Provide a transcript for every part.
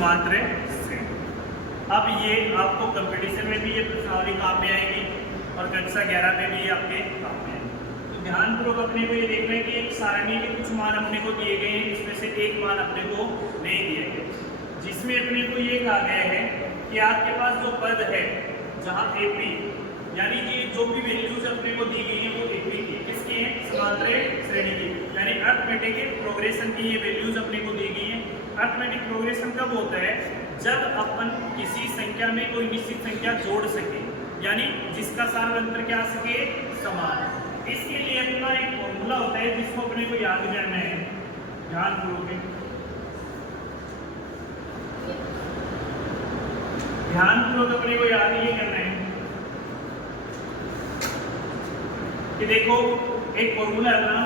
समांतर श्रेणी। अब ये आपको कंपटीशन में भी ये प्रश्नावली काम में आएगी और कक्षा 11 में भी ये आपके काम में आएगी। तो ध्यानपूर्वक अपने को ये देखना है कि एक सारणी के कुछ मान अपने को दिए गए हैं, इसमें से एक मान अपने को नहीं दिए गए, जिसमें अपने को ये कहा गया है कि आपके पास जो पद है जहाँ एपी यानी कि जो भी वैल्यूज अपने को दी गई है वो एपी की किसकी है, समांतर श्रेणी की, यानी अर्थमेटिक प्रोग्रेशन की ये वैल्यूज अपने को दी गई है। अर्थमेटिक प्रोग्रेशन कब होता है, जब अपन किसी संख्या में कोई निश्चित संख्या जोड़ सके, यानी जिसका सार्वंतर क्या आ सके, समान। इसके लिए अपना एक फॉर्मूला होता है जिसको अपने को याद करना है, ध्यानपूर्वक अपने को याद ये करना है कि देखो एक फॉर्मूला है ना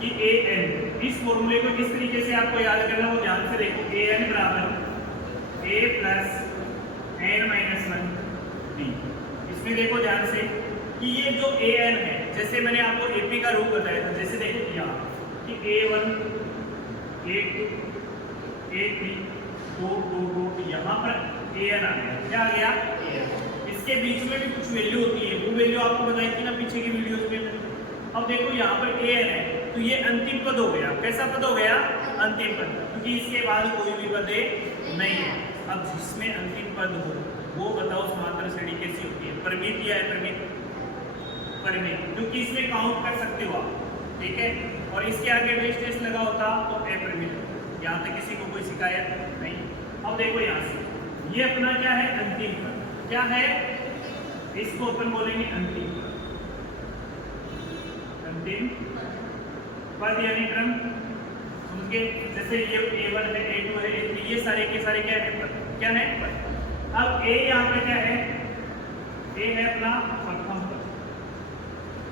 कि ए एन, इस फॉर्मूले को किस तरीके से आपको याद करना है वो ध्यान से देखो। ए एन बराबर ए प्लस एन माइनस 1 बी। इसमें देखो ध्यान से कि ये जो ए एन है, जैसे मैंने आपको एपी का रूप बताया था, जैसे देखो यहाँ कि A1 A2 A3 2 यहाँ पर AN आ गया, क्या आ गया, AN। इसके बीच में भी कुछ वैल्यू होती है, वो वैल्यू आपको बताई थी ना पीछे की वीडियोस में। अब देखो यहाँ पर AN है तो ये अंतिम पद हो गया, कैसा पद हो गया, अंतिम पद, क्योंकि इसके बाद कोई भी पद नहीं है। अब जिसमें अंतिम पद हो वो बताओ समांतर श्रेणी कैसी होती है, परिमित या अपरिमित, परिमित, क्योंकि इसमें काउंट कर सकते हो आप, ठीक है। और इसके आगे बेस लगा होता तो अपरिमित। यहाँ तक किसी को कोई शिकायत नहीं। अब देखो यहाँ से ये अपना क्या है, अंतिम पद, क्या है, इसको अपन बोलेंगे अंतिम पद, अंतिम पद यानी क्रम उनके, जैसे ये A1 है A2 है A3, ये सारे के सारे क्या है, पद, क्या है, पद। अब A यहाँ पे क्या है, A है अपना प्रथम पद,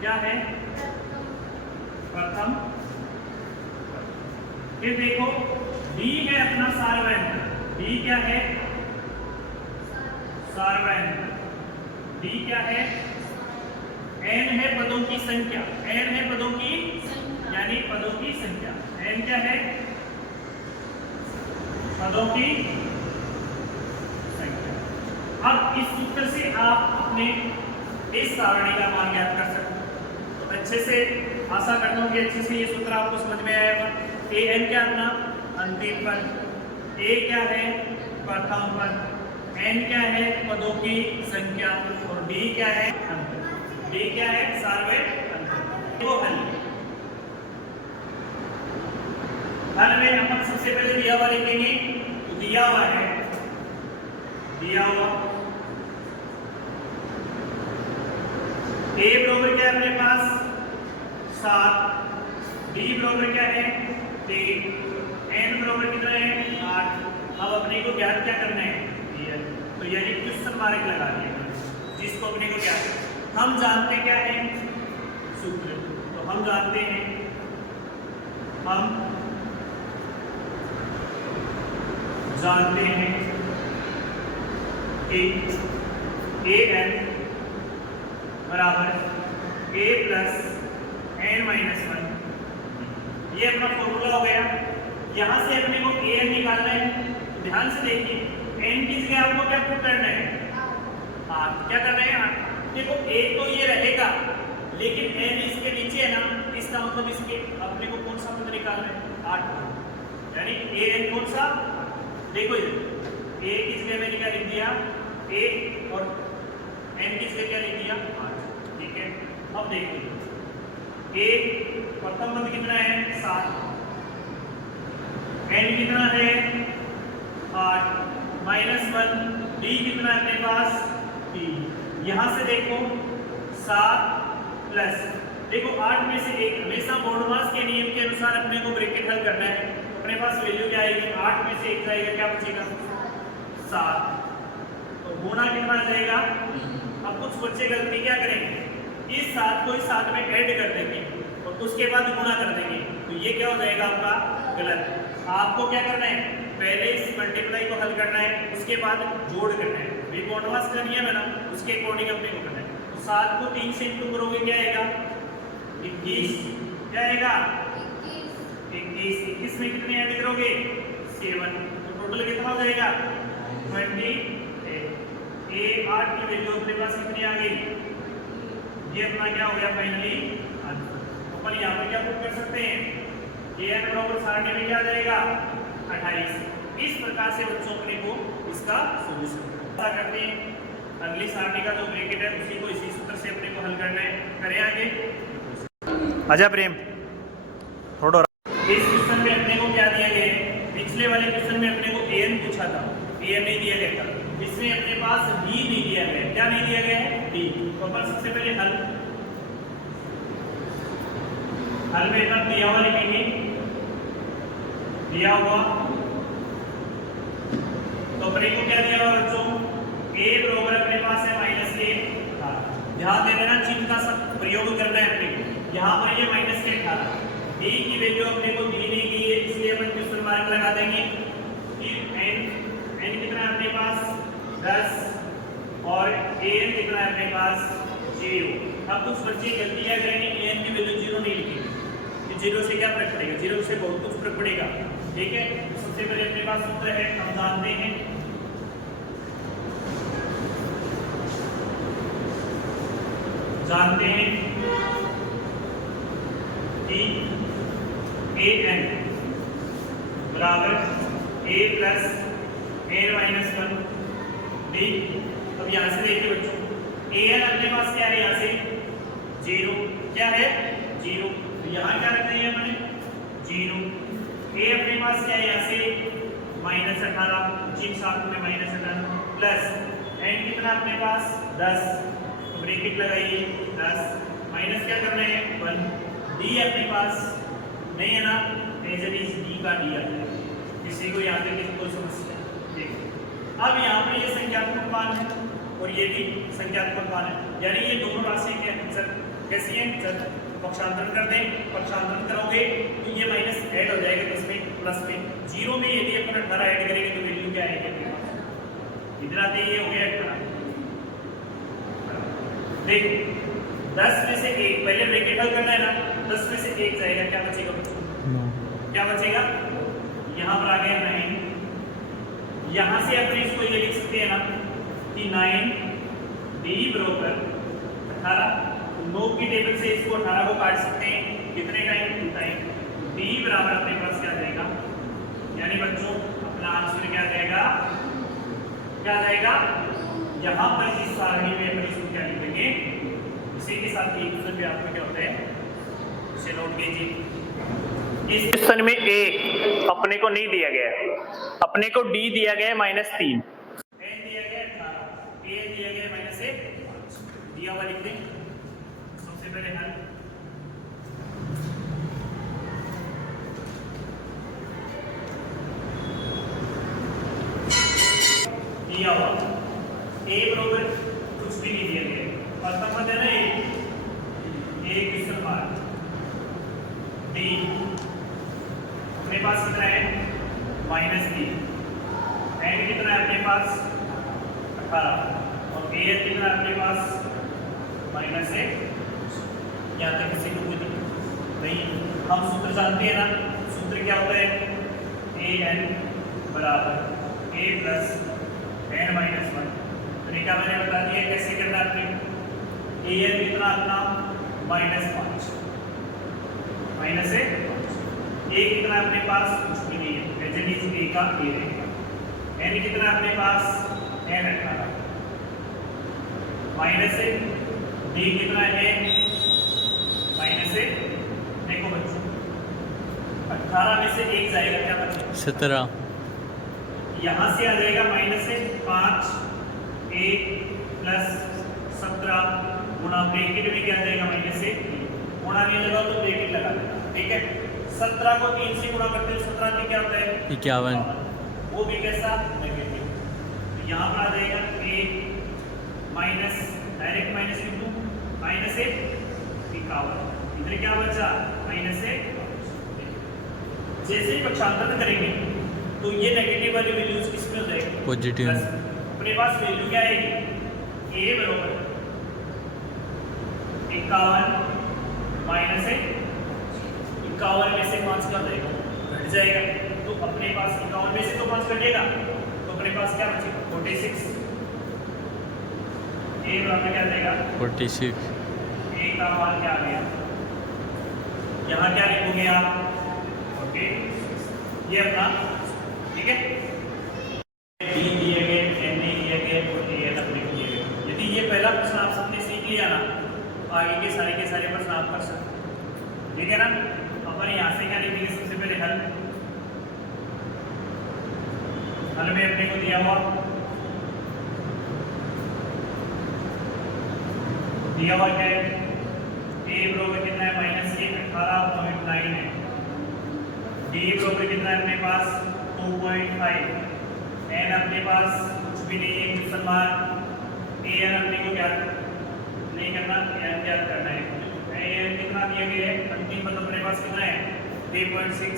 क्या है, प्रथम। फिर देखो D है अपना सार्वयंत्र, D क्या है, सार्वयंत्र, D क्या है, N है पदों की संख्या, N है पदों की यानी पदों की संख्या, N क्या है, पदों की संख्या। अब इस सूत्र से आप अपने इस सारणी का मान ज्ञात कर सकते हो। तो अच्छे से आशा करता हूँ कि अच्छे से ये सूत्र आपको समझ में आएगा। AN क्या अपना अंतिम पद, A क्या है, प्रथम पद, N क्या है, पदों की संख्या, और D क्या है, अंतर। D क्या है, सार्वयंत्र अंतर। तो हल में अपन सबसे पहले दिया हुआ लिखेंगे, तो दिया हुआ है, दिया हुआ A बराबर क्या है अपने पास 7, D बराबर क्या है 3, N बराबर कितना है 8। अब अपने को ज्ञात क्या करना है, तो यानी क्वेश्चन मार्क लगा दिया, जिसको अपने को क्या, हम जानते क्या है सूत्र, तो हम जानते हैं, हम जानते हैं कि AN बराबर A प्लस N माइनस 1, ये अपना फॉर्मूला हो गया। यहाँ से अपने को AN निकालना है, तो ध्यान से देखिए N की जगह आपको क्या पुट करना है, 8, क्या करना है 8। देखो A तो ये रहेगा, लेकिन N इसके नीचे है ना, इसका मतलब इसके अपने को कौन सा पद निकालना है, 8, यानी AN कौन सा, देखो इधर A की जगह मैंने क्या लिख दिया, A, और N की जगह क्या लिख दिया 8, ठीक है। अब देखिए A प्रथम पद कितना है 7, N कितना है 8 माइनस 1, D कितना है अपने पास 3। यहाँ से देखो 7 प्लस, देखो 8 में से 1, हमेशा बोर्डमास के नियम के अनुसार अपने को ब्रैकेट हल करना है। अपने पास वैल्यू क्या आएगी, 8 में से 1 जाएगा, क्या बचेगा 7, तो गुणा कितना आ जाएगा। अब कुछ बच्चे गलती क्या करेंगे, इस 7 को इस 7 में ऐड कर देंगे और उसके बाद गुणा कर देंगे, तो ये क्या हो जाएगा आपका गलत। आपको क्या करना है, पहले इस मल्टीप्लाई को हल करना है, उसके बाद जोड़ करना है, बोर्डमास का नियम है ना, उसके अकॉर्डिंग अपने को करना है। तो 7 को 3 से इंटू करोगे क्या आएगा 21, क्या आएगा 21 में कितने ऐड करोगे 7, तो टोटल कितना हो जाएगा 28। ए 8 की वैल्यू अपने पास कितनी आ गई, ये अपना क्या हो गया फाइनली आंसर। अपन यहाँ पे क्या प्रूव कर सकते हैं, an बराबर सारणी में क्या आ जाएगा 28। इस प्रकार से बच्चों अपने को इसका सॉल्यूशन करते हैं। अगली सारणी का जो ब्रैकेट है उसी को इसी सूत्र से अपने को हल करना है, करें आगे। आजा प्रेम थोड़ा। इस क्वेश्चन में अपने को क्या दिया गया है, पिछले वाले क्वेश्चन में अपने को an पूछा था, an नहीं दिया गया था। इसमें अपने पास d नहीं दिया गया, क्या नहीं दिया गया है d। तो अपन सबसे पहले हल में तब दिया हुआ लिखेंगे, दिया हुआ तो अपने को क्या दिया हुआ बच्चों, a बराबर अपने पास है -a। ध्यान दे देना, चिन्ह का सब प्रयोग करना है अपने को। यहाँ पर ये -18, d की वैल्यू अपने को दी नहीं गई है, इसलिए अपन क्वेश्चन मार्क लगा देंगे। फिर n कितना है अपने पास 10 और an कितना है अपने पास 0। अब कुछ बच्चे गलती क्या करेंगे, an की वैल्यू 0 नहीं लिखेंगे, 0 से क्या फर्क पड़ेगा, 0 से बहुत कुछ फर्क पड़ेगा। ठीक है, सबसे पहले अपने पास सूत्र है, हम जानते हैं कि an बराबर a प्लस n-1 d। अब यहाँ से देखिए बच्चों, an अपने पास क्या है, यहाँ से 0, क्या है 0, तो यहाँ क्या रख देंगे हमने 0। a अपने पास क्या है, यहाँ से -18, जिन साथ में -18 प्लस n कितना अपने पास 10, ब्रैकेट लगाइए 10 माइनस क्या करना है 1। d अपने पास नहीं है ना, एज इट इज d का d आता है। किसी को यहाँ पे किसी को समस्या देखो। अब यहाँ पे ये संख्यात्मक मान है और ये भी संख्यात्मक मान है, यानी ये दोनों राशि के आंसर कैसी हैं, जब पक्षांतरण कर दें, पक्षांतरण करोगे तो ये माइनस ऐड हो जाएगा इसमें प्लस में। 0 में यदि अपन 18 ऐड करेंगे तो वैल्यू क्या आएगी, इधर आते ये हो गया 18। देखो 10 में से 1, पहले ब्रैकेट हल करना है ना, 10 में से 1 जाएगा, क्या बचेगा बच्चों, क्या बचेगा, यहाँ पर आ गया 9। यहाँ से अपन इसको ये लिख सकते हैं ना कि 9d बराबर 18। 9 की टेबल से इसको 18 को काट सकते हैं, कितने टाइम 2 टाइम। d बराबर अपने पास क्या जाएगा, यानी बच्चों अपना आंसर क्या जाएगा, क्या जाएगा, यहाँ पर इस सारणी में अपन इसको क्या लिखेंगे, इसी के साथ एक दूसरे पे आपको क्या होता है उसे नोट कीजिए। इस क्वेश्चन में a अपने को नहीं दिया गया है, अपने को d दिया गया है -3, n दिया गया 18, a दिया गया है -1, दिया हुआ लिख दें। सबसे पहले हल दिया हुआ a बराबर कुछ भी नहीं दिया गया, प्रथम पद है ना a क्वेश्चन मार्क d अपने पास कितना है -3, n कितना है अपने पास 18 और a कितना है अपने पास -1। यहाँ तक किसी को कुछ नहीं, हम सूत्र जानते हैं ना, सूत्र क्या होता है an बराबर a प्लस n-1। तरीका मैंने बता दिया कैसे करना है अपने, an कितना अपना -5, -1, a कितना अपने पास कुछ भी नहीं है, एज इट इज a का a रहेगा। n कितना अपने पास n18 -1, d कितना है -1। देखो बच्चों 18 में से 1 जाएगा, क्या बचेगा 17। यहाँ से आ जाएगा -5, 1 प्लस 17 गुणा ब्रैकेट में क्या आ जाएगा -1, गुणा नहीं लगा तो ब्रैकेट लगा देना। ठीक है, 17 को 3 से गुणा करते हैं, 17 की क्या होता है 51, वो भी कैसा नेगेटिव। तो यहाँ पर आ जाएगा 1 माइनस डायरेक्ट माइनस इंटू -1, 51। इधर क्या बचा -1। जैसे ही पक्षांतरण करेंगे तो ये नेगेटिव वाली वैल्यूज किसमें हो जाएगी, पॉजिटिव। अपने पास वैल्यू क्या आएगी, a बराबर 51 -1, 51 में से 5 का जाएगा, घट जाएगा, तो अपने पास 51 में से तो 5 कटेगा तो अपने पास क्या बचेगा 46। ए बराबर क्या देगा 46। ए का मान क्या आ गया, यहाँ क्या लिखोगे आप, ओके ये अपना ठीक है। डी दिए गए, एन नहीं दिए गए और ए एन अपने को दिए गए। यदि ये पहला प्रश्न आप सबने सीख लिया ना तो आगे के सारे प्रश्न आप कर सकते हैं, ठीक है ना। अपन यहाँ से क्या लिखेंगे, सबसे पहले हल में अपने को दिया हुआ क्या है, ए बराबर कितना है -18.9 है, डी बराबर कितना है अपने पास 2.5, एन अपने पास कुछ भी नहीं है, समान ए एन अपने को क्या नहीं करना, एन क्या करना है, ए एन कितना दिया गया है अंतिम पद अपने पास कितना है 3.6।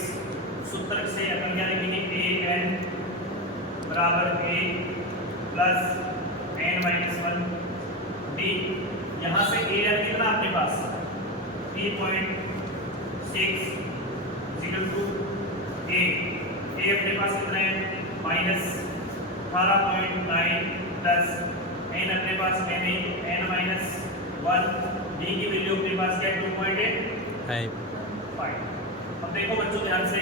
सूत्र से अपन क्या लिखेंगे ए एन बराबर ए प्लस n-1 डी, यहाँ से ए एन कितना अपने पास 3.6 टू ए अपने पास कितना है -18.9 प्लस एन अपने पास में नहीं n-1, डी की वैल्यू अपने पास क्या है 2.5। अब देखो बच्चों ध्यान से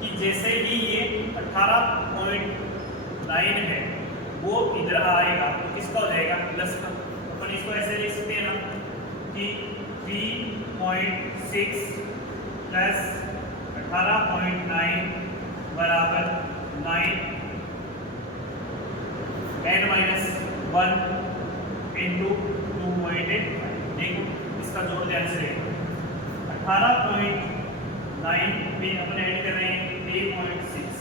कि जैसे ही ये 18.9 है वो इधर आएगा तो किसका हो जाएगा प्लस का, अपन इसको ऐसे लिख सकते हैं ना कि 3.6 प्लस 18.9 बराबर 9 n-1 इंटू 2.8। देखो इसका जोड़ ध्यान से 18.9 में अपन ऐड कर रहे हैं 3.6।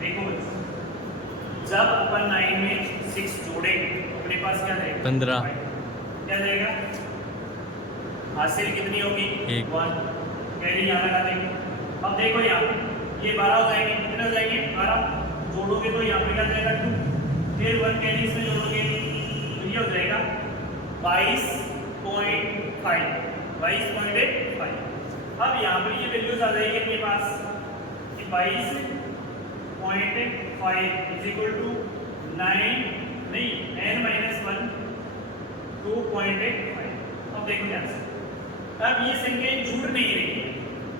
देखो जब अपन 9 में 6 जोड़ेंगे अपने पास क्या जाएगा 15, क्या जाएगा, हासिल कितनी होगी 1, 1, कैरी यहाँ लगा देंगे। अब देखो यहाँ ये 12 हो जाएंगे, कितने हो जाएंगे 12, जोड़ोगे तो यहाँ पे क्या जाएगा 2, फिर 1 कैरी इसमें जोड़ोगे तो ये हो जाएगा 22.5। अब यहाँ पे ये वैल्यूज आ जाएगी अपने पास कि 22.5 इज इक्वल टू 9 नहीं n-1 2.85। अब देखो ध्यान से, अब ये संख्याएं जुड़ नहीं रही है,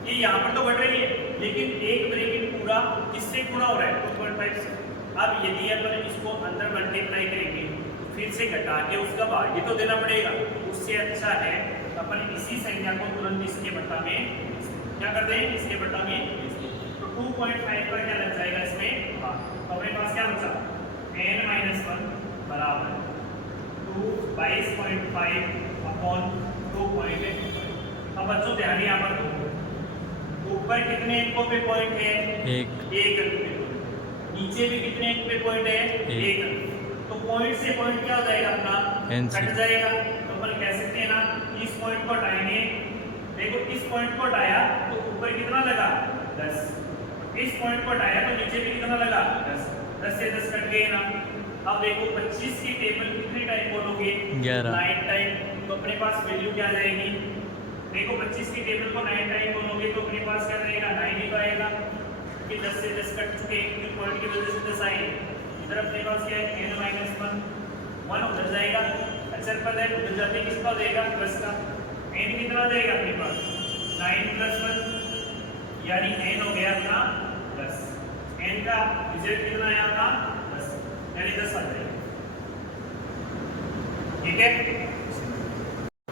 ये यहाँ पर तो बढ़ रही है लेकिन एक ब्रैकेट पूरा किससे गुणा हो रहा है 2.5 से। अब यदि अपन इसको अंदर मल्टीप्लाई करेंगे फिर से घटा के उसका भाग्य तो देना पड़ेगा, उससे अच्छा है अपन इसी संख्या को तुरंत इसके बट्टा में क्या कर दें, इसके बट्टा में तो 2.5 पर क्या लग जाएगा इसमें तो अपने पास क्या बचा n-1 बराबर 22.5 अपॉन 2.8। अब बच्चों ध्यान यहाँ पर दो, ऊपर कितने अंकों पे पॉइंट है 1, एक अंक पे, नीचे भी कितने अंक पे पॉइंट है एक अंक, तो पॉइंट से पॉइंट क्या हो जाएगा अपना कट जाएगा। तो अपन कह सकते हैं ना इस पॉइंट को हटाएंगे, देखो इस पॉइंट को हटाया तो ऊपर कितना लगा 10, इस पॉइंट को हटाया तो नीचे भी कितना लगा 10, 10 से 10 कट गए ना। अब देखो 25 की टेबल कितने टाइम बोलोगे 11 टाइम, तो अपने पास वैल्यू क्या आ जाएगी, देखो 25 की टेबल को 9 टाइम बोलोगे तो अपने पास क्या रहेगा 9 ही तो आएगा कि 10 से 10 कट चुके, एक पॉइंट की वजह से 10 आए, इधर अपने पास क्या है n-1 1 उधर जाएगा, अचर पद है उधर जाते किसका हो जाएगा प्लस का, n कितना जाएगा अपने पास 9 + 1 यानी n हो गया अपना प्लस, n का रिजल्ट कितना आया था 10 यानी 10 आ जाएगा। ठीक है,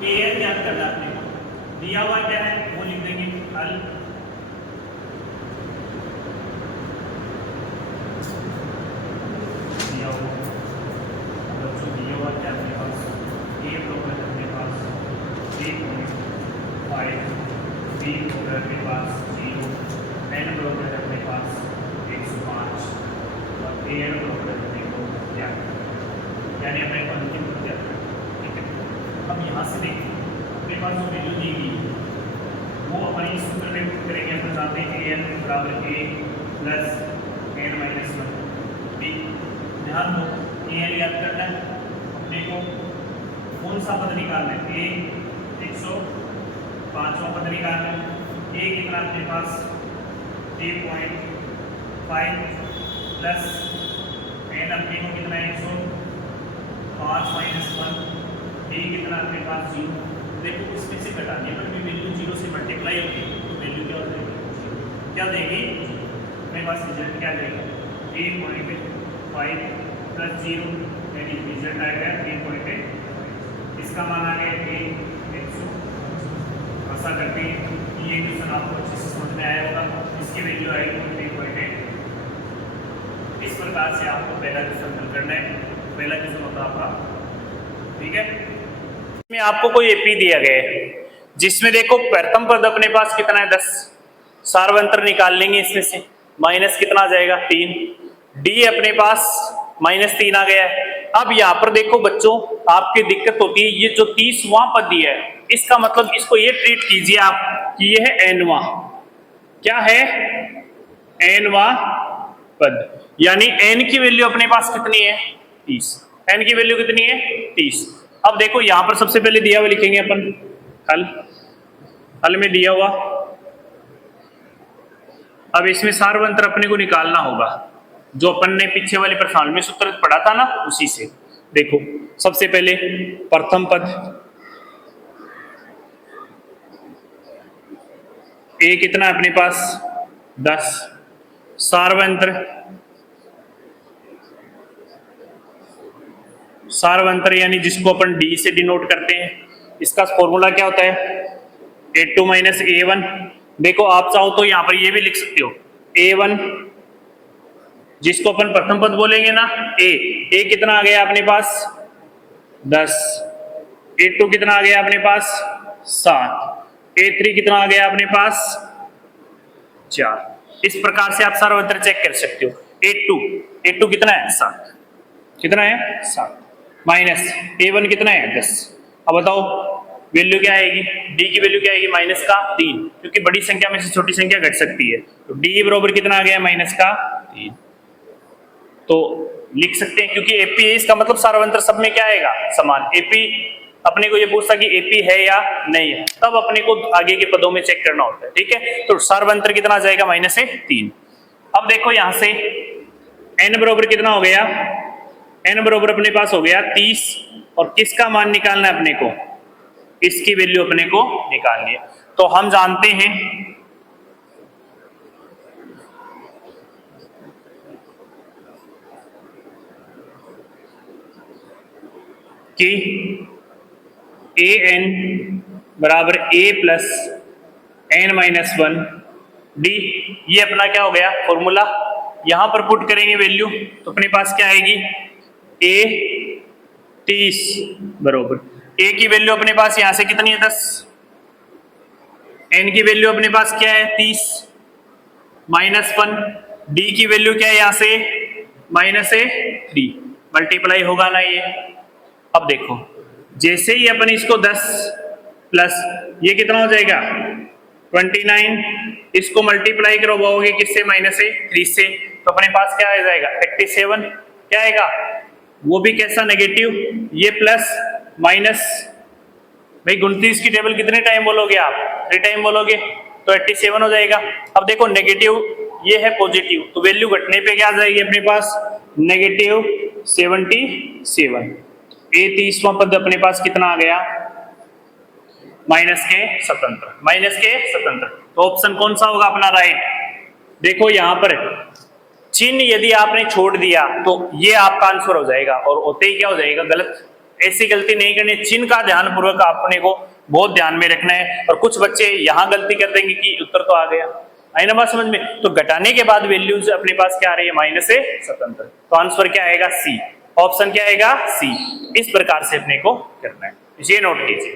an याद करना आपने को दिया हुआ क्या है वो लिख देंगे हल, दिया हुआ बच्चों दिया हुआ क्या अपने पास a बराबर अपने पास 3.5, b बराबर अपने पास 0, n बराबर अपने पास 105 और an बराबर अपने को क्या यानी अपने को अंतिम क्या। ठीक है, अब यहाँ से देखिए अपने पास जो वैल्यू दी गई वो अपनी सूत्र में पुट करेंगे, अपन जानते हैं an बराबर a प्लस n-1 b। ध्यान दो an याद करना है अपने को, कौन सा पद निकालना है a 105वां पद निकालना है, a कितना अपने पास 3.5 प्लस एन अपने को कितना है 105 माइनस 1 डी कितना अपने पास 0। देखो इसमें से घटानी है बट वैल्यू 0 से मल्टीप्लाई होगी तो वैल्यू क्या हो जाएगी, क्या देगी मेरे पास रिजल्ट क्या देगा 3.5 प्लस 0 यानी रिजल्ट आएगा 3.8। इसका मान आ गया 100। आशा करते हैं कि ये क्वेश्चन आपको अच्छे से समझ में आया होगा। इसकी वैल्यू आएगी 3.8। इस प्रकार से आपको पहला क्वेश्चन हल करना है। पहला क्वेश्चन होता आपका, ठीक है। में आपको कोई एपी दिया गया है जिसमें देखो प्रथम पद अपने पास कितना है 10, सार्वंतर निकाल लेंगे इसमें से, माइनस कितना आ जाएगा 3, डी अपने पास -3 आ गया है। अब यहाँ पर देखो बच्चों आपकी दिक्कत होती है, ये जो 30वां पद दिया है इसका मतलब इसको ये ट्रीट कीजिए आप कि ये है एनवा, क्या है एनवा पद, यानी एन की वैल्यू अपने पास कितनी है 30, एन की वैल्यू कितनी है 30। अब देखो यहां पर सबसे पहले दिया हुआ लिखेंगे अपन हल में दिया हुआ। अब इसमें सार्वंतर अपने को निकालना होगा जो अपन ने पीछे वाली प्रश्नावली में सूत्र पढ़ा था ना उसी से। देखो सबसे पहले प्रथम पद ए कितना अपने पास 10, सार्वंतर यानी जिसको अपन डी से डिनोट करते हैं, इसका फॉर्मूला क्या होता है A2 माइनस A1। देखो आप चाहो तो यहां पर ये भी लिख सकते हो A1 जिसको अपन प्रथम पद बोलेंगे ना ए कितना आ गया अपने पास 10, A2 कितना आ गया अपने पास 7, A3 कितना आ गया अपने पास 4। इस प्रकार से आप सार्वंतर चेक कर सकते हो। A2 कितना है 7, कितना है 7 माइनस A1 कितना है 10। अब बताओ वैल्यू क्या आएगी, डी की वैल्यू क्या आएगी माइनस का 3, क्योंकि बड़ी संख्या में से छोटी संख्या घट सकती है, तो डी बराबर कितना आ गया माइनस का 3। तो लिख सकते हैं क्योंकि एपी है इसका मतलब सार्वंतर सब में क्या आएगा समान। एपी अपने को ये पूछता कि एपी है या नहीं है, तब अपने को आगे के पदों में चेक करना होता है, ठीक है। तो सार्वंतर कितना आ जाएगा -3। अब देखो यहां से n बराबर कितना हो गया, n बराबर अपने पास हो गया 30 और किसका मान निकालना है अपने को, इसकी वैल्यू अपने को निकालनी है। तो हम जानते हैं कि an बराबर a plus n minus 1 D, ये अपना क्या हो गया फॉर्मूला। यहां पर पुट करेंगे वैल्यू तो अपने पास क्या आएगी a 30 बराबर a की वैल्यू अपने पास यहां से कितनी है 10, n की वैल्यू अपने पास क्या है 30 -1, d की वैल्यू क्या है यहां से -3, मल्टीप्लाई होगा ना ये। अब देखो जैसे ही अपन इसको 10 प्लस ये कितना हो जाएगा 29, इसको मल्टीप्लाई करवाओगे किससे -3 से, तो अपने पास क्या आ जाएगा 87, क्या आएगा वो भी कैसा नेगेटिव, ये प्लस माइनस। भाई 29 की टेबल कितने टाइम बोलोगे आप 3 टाइम बोलोगे तो 87 हो जाएगा। अब देखो नेगेटिव ये है पॉजिटिव, तो वैल्यू घटने पे क्या आ जाएगी अपने पास -77। ए 30वां पद अपने पास कितना आ गया माइनस के स्वतंत्र। तो ऑप्शन कौन सा होगा अपना राइट। देखो यहां पर चिन्ह यदि आपने छोड़ दिया तो ये आपका आंसर हो जाएगा और होते ही क्या हो जाएगा गलत। ऐसी गलती नहीं करनी, चिन्ह का ध्यान पूर्वक अपने को बहुत ध्यान में रखना है। और कुछ बच्चे यहां गलती कर देंगे कि उत्तर तो आ गया, आई ना बात समझ में। तो घटाने के बाद वैल्यूज अपने पास क्या आ रही है माइनस से स्वतंत्र, तो आंसर क्या आएगा सी, ऑप्शन क्या आएगा सी। इस प्रकार से अपने को करना है, ये नोट कीजिए।